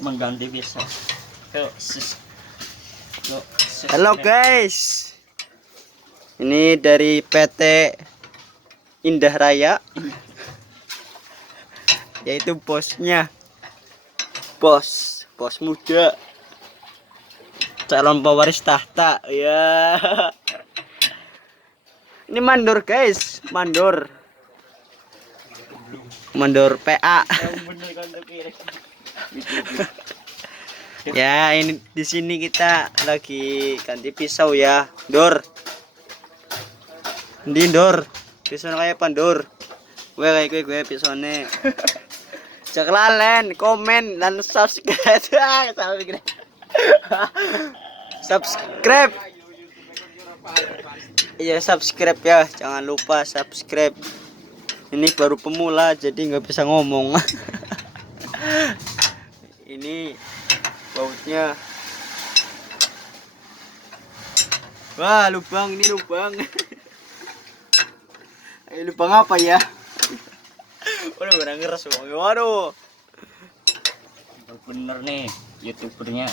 mengganti pisau. Halo guys, ini dari PT Indah Raya, yaitu bosnya, bos muda, calon pewaris tahta ya. Ini mandor guys, mandor PA. Ya, ini di sini kita lagi ganti pisau ya, Dor. Ndi Dor, pisau kayak pandor. Gue kayak gue pisaunya. Jangan lalen, komen dan subscribe. Subscribe. Iya subscribe ya, jangan lupa subscribe. Ini baru pemula jadi nggak bisa ngomong. Ini bautnya, wah lubang, ini lubang. Lubang apa ya? Waduh, bener ngeres bang. Waduh, Bener nih youtubernya.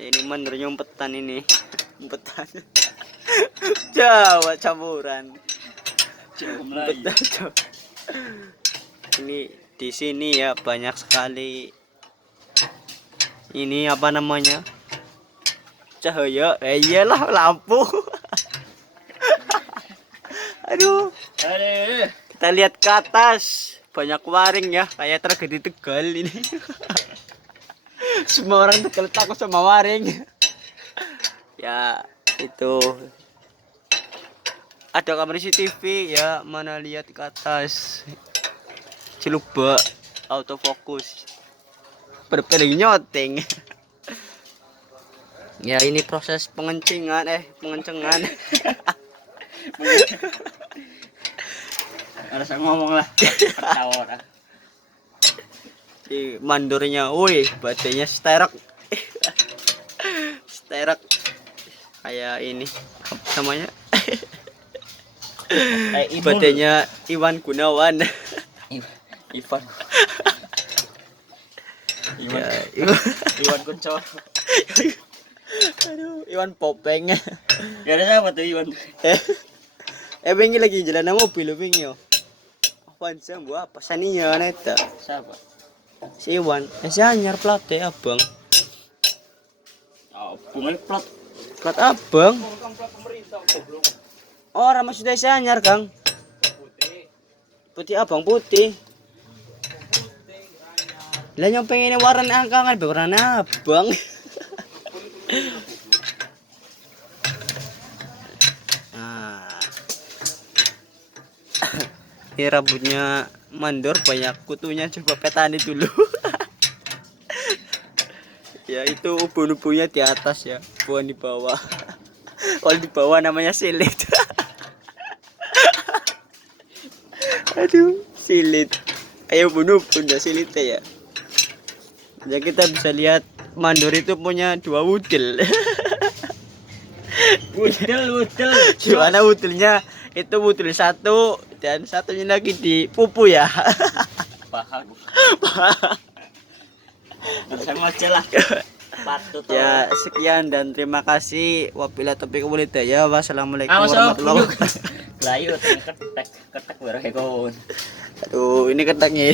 ini mandor nyompetan ini, nyompetan. Jawa campuran. Betul. Ini di sini ya banyak sekali. Ini apa namanya? Cahaya. Iyalah lampu. Aduh. Kita lihat ke atas. Banyak waring ya, kayak tragedi Tegal ini. Semua orang Tegal takut sama waring. Ya, itu. Ada kamera CCTV ya, mana lihat ke atas. Coba autofokus. Berpilih nyoteng. Ya ini proses pengencengan. Harus ngomong lah. Ketawa orang. Si mandornya, woi, badannya sterek. Sterek. Kayak ini apa namanya? Badannya Iwan Gunawan. Ivan. Ya, Iwan Kuncor. Aduh, Iwan Popeng. Gak ada siapa tuh Iwan. Bengi lagi jalan mobil bengi yo. Apaan sih gua apa saninya neta? Siapa? Si Iwan, si anyar plate abang. Oh, bunga plat. Plat abang. Orang maksudnya si anyar, Kang. Putih abang putih. Lah yang pengen warna angkangan warna abang. Nah. Ini rambutnya mandor banyak kutunya, coba petani dulu. Ya itu ubun-ubunnya di atas ya, bukan di bawah. Kalau di bawah namanya silit. Aduh, silit. Ayo bunuh bunda silitnya ya. Ya kita bisa lihat mandor itu punya 2 wudel. Wudel. Gimana wudelnya? Itu wudel 1 dan satunya lagi di pupu ya. Paham. Harus ngoceh lah. Patut. Ya sekian dan terima kasih. Wabillahi taufiq wal hidayah. Wassalamualaikum warahmatullahi wabarakatuh. Layu ketek bareng kon. Aduh, ini keteknya.